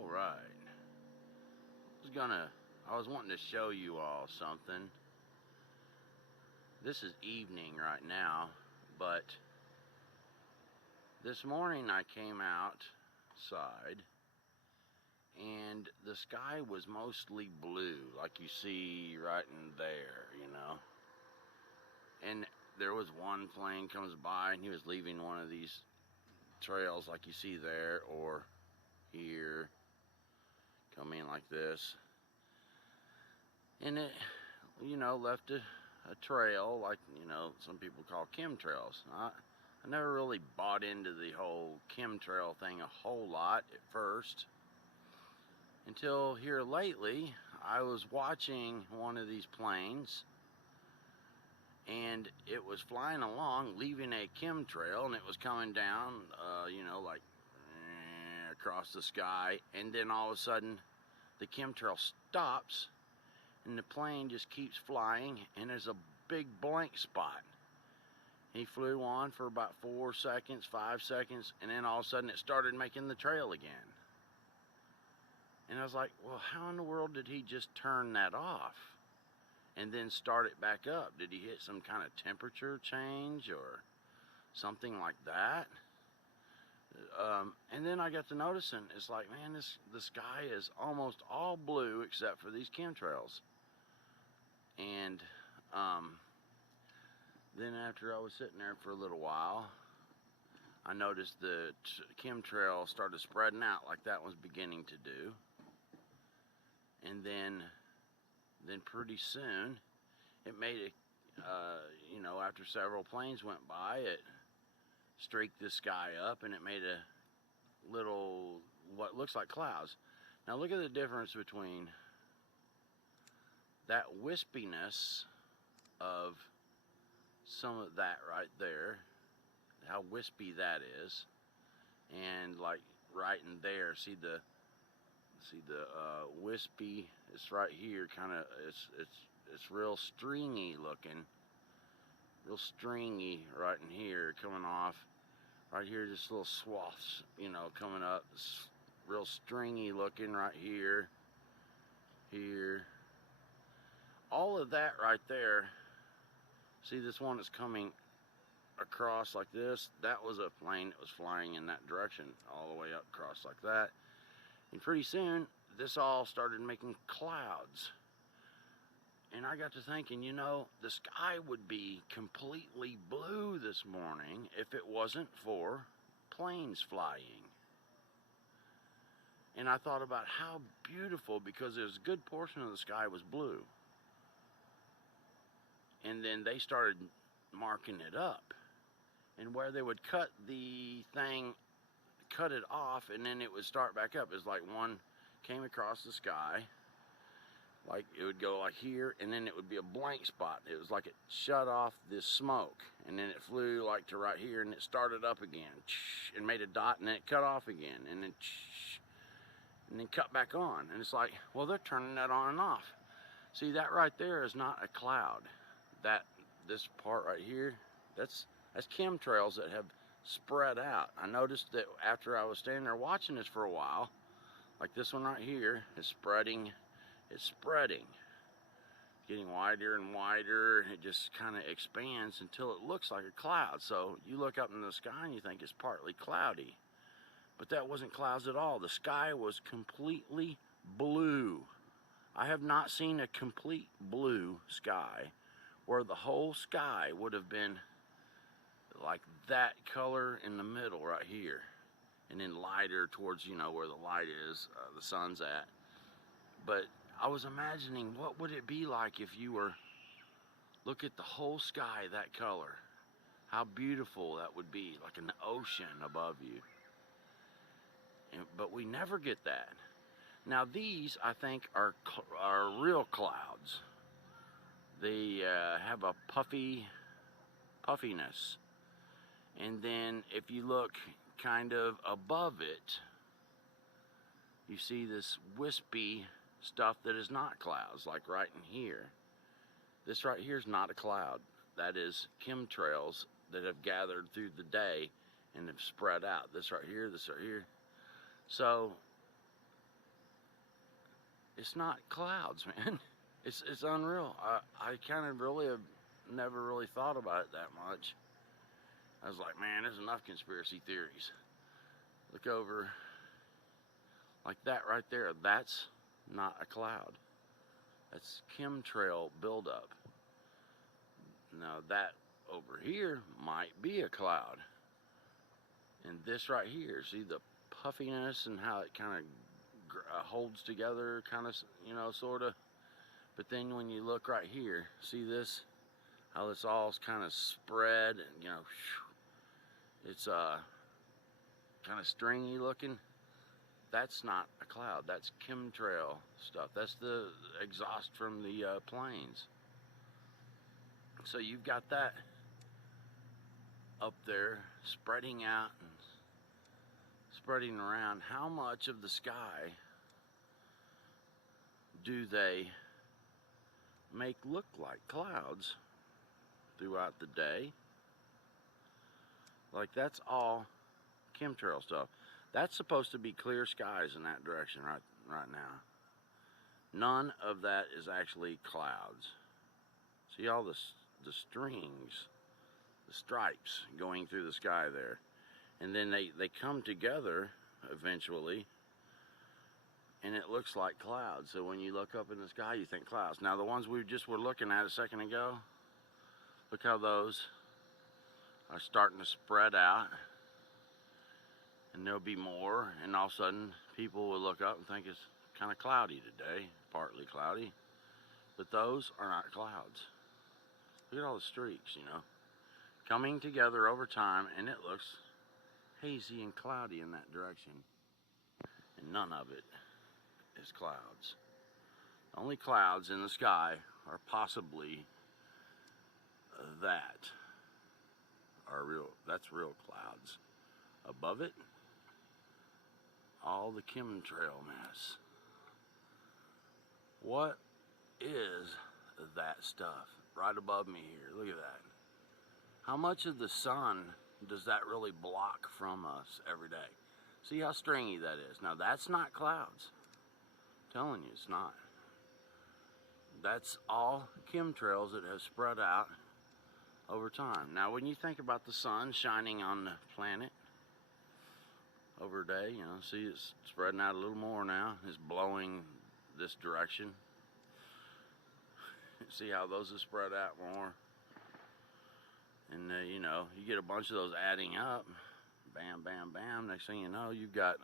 Alright. I was wanting to show you all something. This is evening right now, but this morning I came outside and the sky was mostly blue, like you see right in there, you know. And there was one plane comes by and he was leaving one of these trails like you see there, or here, come in like this, and it, you know, left a trail, like, you know, some people call chemtrails. I never really bought into the whole chemtrail thing a whole lot at first, until here lately I was watching one of these planes and it was flying along leaving a chemtrail, and it was coming down, you know, like across the sky, and then all of a sudden the chemtrail stops and the plane just keeps flying, and there's a big blank spot. He flew on for about 4 seconds, 5 seconds, and then all of a sudden it started making the trail again. And I was like, well, how in the world did he just turn that off and then start it back up? Did he hit some kind of temperature change or something like that? And then I got to noticing, it's like, man, the sky is almost all blue except for these chemtrails. And then after I was sitting there for a little while, I noticed the chemtrail started spreading out like that was beginning to do. And then pretty soon it made a, you know, after several planes went by, it streaked the sky up and it made a little, what looks like clouds. Now look at the difference between that wispiness of some of that right there, how wispy that is, and like right in there, see the wispy, it's right here, kind of, it's real stringy looking, real stringy right in here, coming off right here, just little swaths, you know, coming up. It's real stringy looking right here, all of that right there. See this one that's coming across like this? That was a plane that was flying in that direction all the way up across like that. And pretty soon this all started making clouds. And I got to thinking, you know, the sky would be completely blue this morning if it wasn't for planes flying. And I thought about how beautiful, because there's a good portion of the sky was blue. And then they started marking it up. And where they would cut the thing, cut it off, and then it would start back up. It's like one came across the sky, like it would go like here, and then it would be a blank spot. It was like it shut off this smoke, and then it flew like to right here, and it started up again, and made a dot, and then it cut off again, and then cut back on. And it's like, well, they're turning that on and off. See, that right there is not a cloud. This part right here, that's chemtrails that have spread out. I noticed that after I was standing there watching this for a while, like this one right here is spreading. It's spreading, getting wider and wider, and it just kind of expands until it looks like a cloud. So you look up in the sky and you think it's partly cloudy, but that wasn't clouds at all. The sky was completely blue. I have not seen a complete blue sky where the whole sky would have been like that color in the middle right here, and then lighter towards, you know, where the light is, the sun's at. But I was imagining, what would it be like if you were, look at the whole sky that color, how beautiful that would be, like an ocean above you. But we never get that. Now these, I think, are real clouds. They have a puffiness. And then if you look kind of above it, you see this wispy stuff that is not clouds, like right in here. This right here is not a cloud. That is chemtrails that have gathered through the day and have spread out. This right here, this right here. So It's not clouds, man. It's unreal. I kind of really have never really thought about it that much. I was like, man, there's enough conspiracy theories. Look over, like that right there. That's not a cloud. That's chemtrail buildup. Now that over here might be a cloud. And this right here, see the puffiness and how it kind of holds together, kind of, you know, sort of. But then when you look right here, see this? How this all's kind of spread, and, you know, it's kind of stringy looking. That's not a cloud. That's chemtrail stuff. That's the exhaust from the planes. So you've got that up there spreading out and spreading around. How much of the sky do they make look like clouds throughout the day? Like, that's all chemtrail stuff. That's supposed to be clear skies in that direction right now. None of that is actually clouds. See all the strings, the stripes going through the sky there. And then they come together eventually, and it looks like clouds. So when you look up in the sky, you think clouds. Now the ones we just were looking at a second ago, look how those are starting to spread out. And there'll be more, and all of a sudden people will look up and think it's kind of cloudy today, partly cloudy. But those are not clouds. Look at all the streaks, you know, coming together over time, and it looks hazy and cloudy in that direction. And none of it is clouds. The only clouds in the sky are possibly that's real clouds. Above it, all the chemtrail mess. What is that stuff right above me here? Look at that. How much of the sun does that really block from us every day? See how stringy that is? Now that's not clouds. I'm telling you, it's not. That's all chemtrails that have spread out over time. Now when you think about the sun shining on the planet over a day, you know, see it's spreading out a little more now. It's blowing this direction. See how those have spread out more? And you know, you get a bunch of those adding up. Bam, bam, bam. Next thing you know, you've got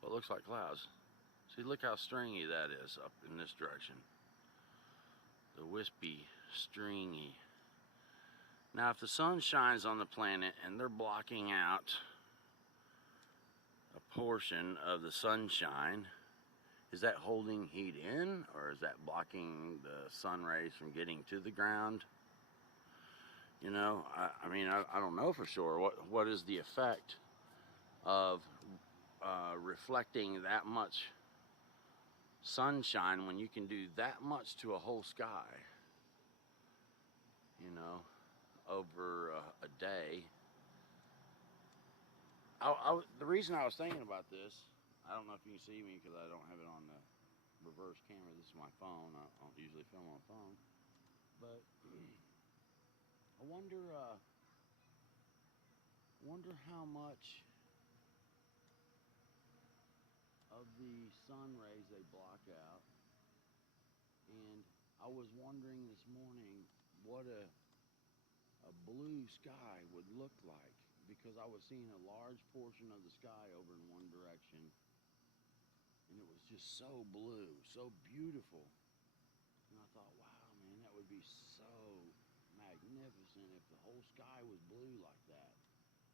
what looks like clouds. See, look how stringy that is up in this direction. The wispy, stringy. Now, if the sun shines on the planet and they're blocking out a portion of the sunshine, is that holding heat in, or is that blocking the sun rays from getting to the ground? You know, I mean, I don't know for sure. What is the effect of reflecting that much sunshine when you can do that much to a whole sky, you know, over a day? The reason I was thinking about this, I don't know if you can see me because I don't have it on the reverse camera. This is my phone. I don't usually film on a phone, but I wonder how much of the sun rays they block out. And I was wondering this morning what a blue sky would look like, because I was seeing a large portion of the sky over in one direction, and it was just so blue, so beautiful. And I thought, wow, man, that would be so magnificent if the whole sky was blue like that.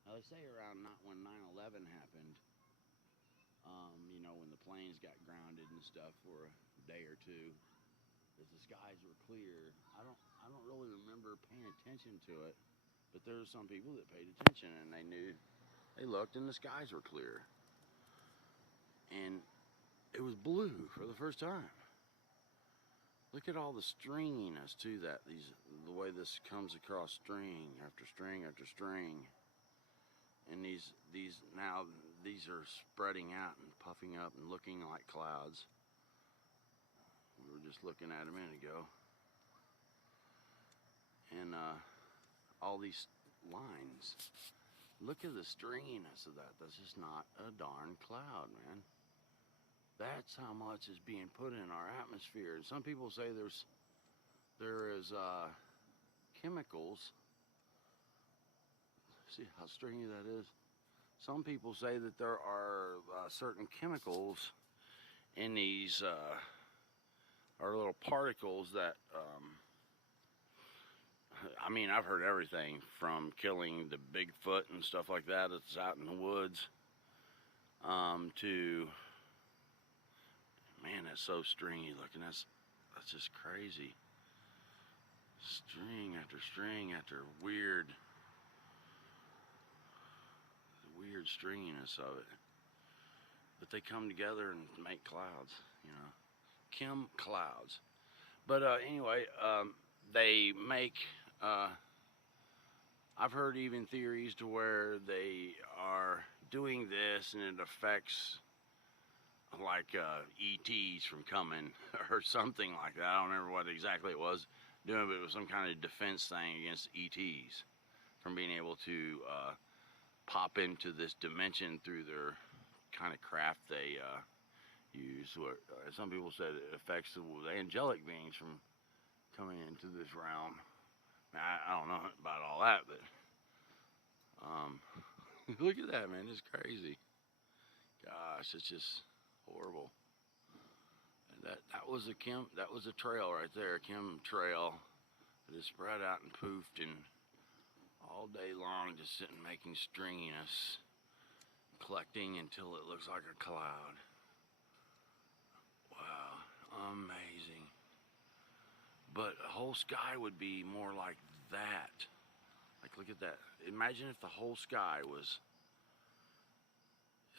Now they say around when 9/11 happened, you know, when the planes got grounded and stuff for a day or two, that the skies were clear. I don't really remember paying attention to it, but there were some people that paid attention and they looked and the skies were clear. And it was blue for the first time. Look at all the stringiness to that. The way this comes across string after string after string. And these are spreading out and puffing up and looking like clouds. We were just looking at a minute ago. And all these lines. Look at the stringiness of that. That's just not a darn cloud, man. That's how much is being put in our atmosphere. And some people say there is chemicals. See how stringy that is? Some people say that there are certain chemicals in these are little particles that I mean, I've heard everything from killing the Bigfoot and stuff like that that's out in the woods to, man, that's so stringy looking. That's just crazy. String after string after weird stringiness of it. But they come together and make clouds, you know, ChemClouds. But anyway, they make, I've heard even theories to where they are doing this and it affects like ETs from coming or something like that. I don't remember what exactly it was doing, but it was some kind of defense thing against ETs from being able to pop into this dimension through their kind of craft they use. Some people said it affects the angelic beings from coming into this realm. I don't know about all that, but look at that, man. It's crazy. Gosh, it's just horrible. And that was a trail right there, a chemtrail that is spread out and poofed and all day long just sitting making stringiness, collecting until it looks like a cloud. Wow, amazing. But a whole sky would be more like that. Like, look at that. Imagine if the whole sky was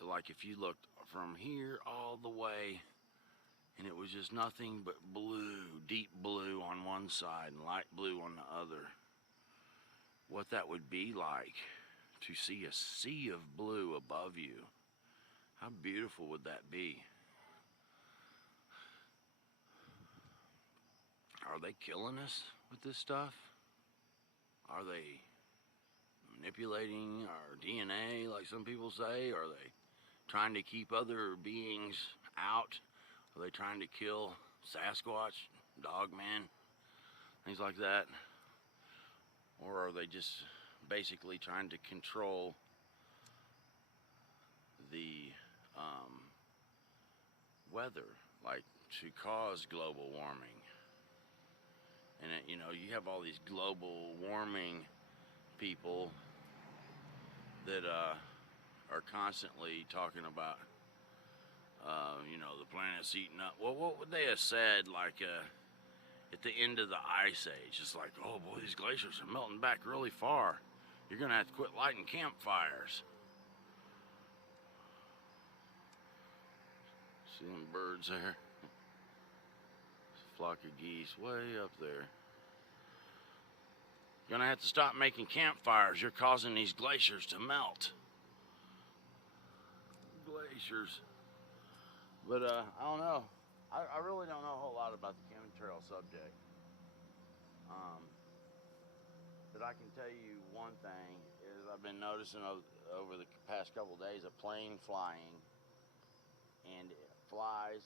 like if you looked from here all the way and it was just nothing but blue, deep blue on one side and light blue on the other. What that would be like to see a sea of blue above you. How beautiful would that be? Are they killing us with this stuff? Are they manipulating our DNA like some people say? Are they trying to keep other beings out? Are they trying to kill Sasquatch, Dogman, things like that? Or are they just basically trying to control the weather, like to cause global warming? And you know, you have all these global warming people that are constantly talking about, you know, the planet's heating up. Well, what would they have said, like, at the end of the Ice Age? It's like, oh boy, these glaciers are melting back really far. You're gonna have to quit lighting campfires. See them birds there? Flock of geese way up there. You're gonna have to stop making campfires. You're causing these glaciers to melt. Glaciers. But I don't know. I really don't know a whole lot about the chemtrail subject. But I can tell you one thing is I've been noticing over the past couple of days a plane flying, and it flies,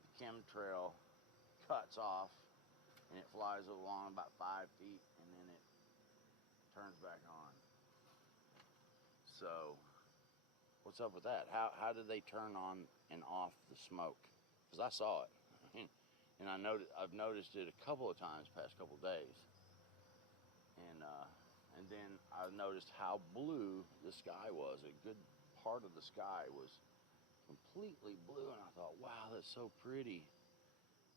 the chemtrail cuts off, and it flies along about 5 feet, and then it turns back on. So, what's up with that? How did they turn on and off the smoke? Because I saw it, and I've noticed it a couple of times past couple of days, and then I noticed how blue the sky was. A good part of the sky was completely blue, and I thought, wow, that's so pretty.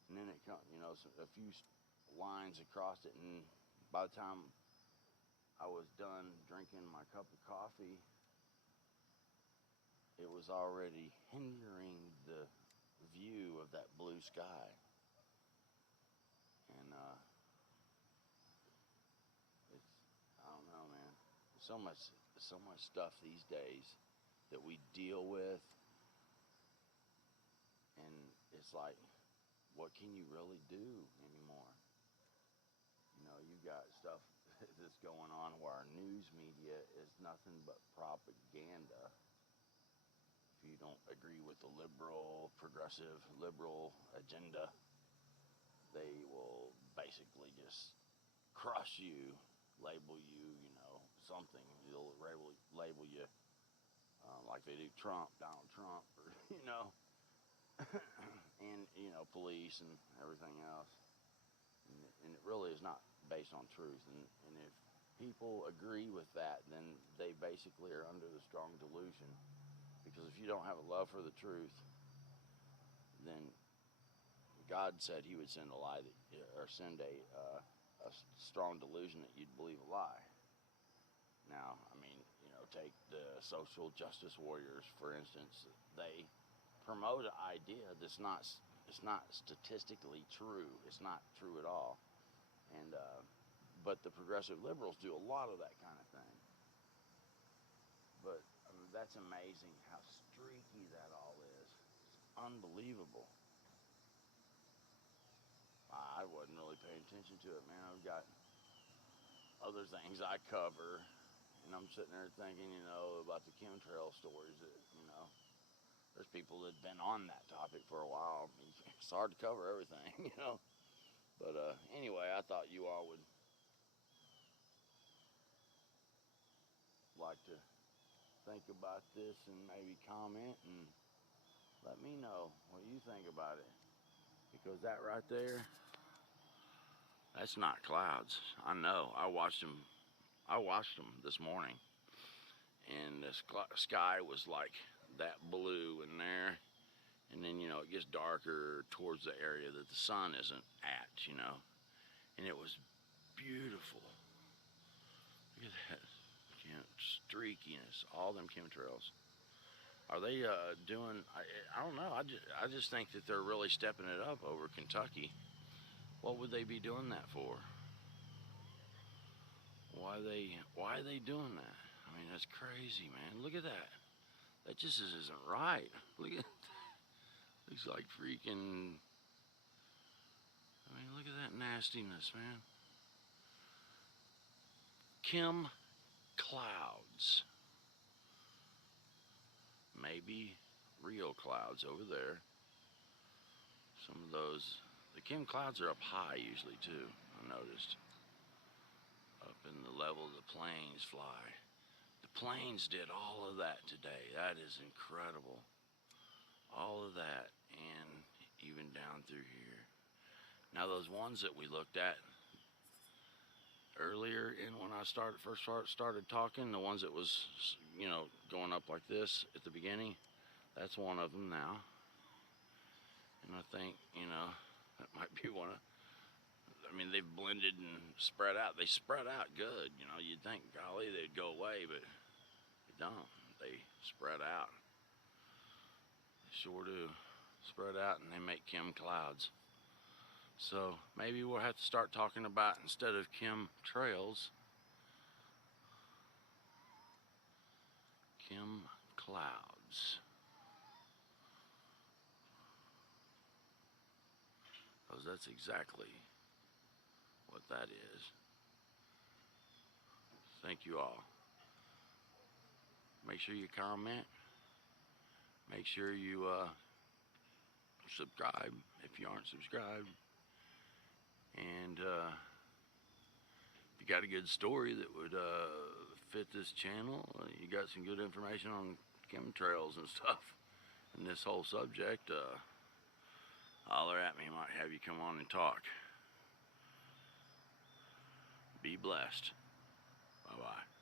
And then it comes, you know, a few lines across it, and by the time I was done drinking my cup of coffee, it was already hindering the view of that blue sky. And I don't know, man. So much stuff these days that we deal with, and it's like what can you really do anymore? You know, you got stuff that's going on where our news media is nothing but propaganda. If you don't agree with the progressive liberal agenda, they will basically just crush you, label you, you know, something. They'll label you like they do Donald Trump, or, you know, and, you know, police and everything else. And it really is not based on truth. And if people agree with that, then they basically are under the strong delusion. Because if you don't have a love for the truth, then God said He would send a lie or send a strong delusion that you'd believe a lie. Now, I mean, you know, take the social justice warriors, for instance. They promote an idea that's not statistically true. It's not true at all. And but the progressive liberals do a lot of that kind of thing. But I mean, that's amazing how streaky that all is. It's unbelievable. I wasn't really paying attention to it, man. I've got other things I cover, and I'm sitting there thinking, you know, about the chemtrail stories that, you know, there's people that have been on that topic for a while. I mean, it's hard to cover everything, you know. But anyway, I thought you all would like to think about this and maybe comment and let me know what you think about it. Because that right there, that's not clouds. I know. I watched them this morning, and the sky was like that blue in there, and then, you know, it gets darker towards the area that the sun isn't at, you know, and it was beautiful. Look at that, you know, streakiness, all them chemtrails. Are they doing, I don't know, I just think that they're really stepping it up over Kentucky. What would they be doing that for? Why are they doing that? I mean, that's crazy, man. Look at that. That just isn't right. Look at that. Looks like freaking, I mean, look at that nastiness, man. ChemClouds. Maybe real clouds over there. Some of those, the ChemClouds are up high usually too, I noticed. Up in the level the planes fly. The planes did all of that today. That is incredible. All of that, and even down through here. Now those ones that we looked at earlier, and when I first started talking, the ones that was, you know, going up like this at the beginning, that's one of them now. And I think, you know, that might be one of, I mean, they've blended and spread out. They spread out good, you know. You'd think, golly, they'd go away, but they don't. They spread out. They sure do spread out, and they make chemclouds. So maybe we'll have to start talking about, instead of chemtrails, chemclouds. Because that's exactly what that is. Thank you all. Make sure you comment. Make sure you subscribe if you aren't subscribed. And if you got a good story that would fit this channel, you got some good information on chemtrails and stuff, and this whole subject, holler at me. Might have you come on and talk. Be blessed. Bye-bye.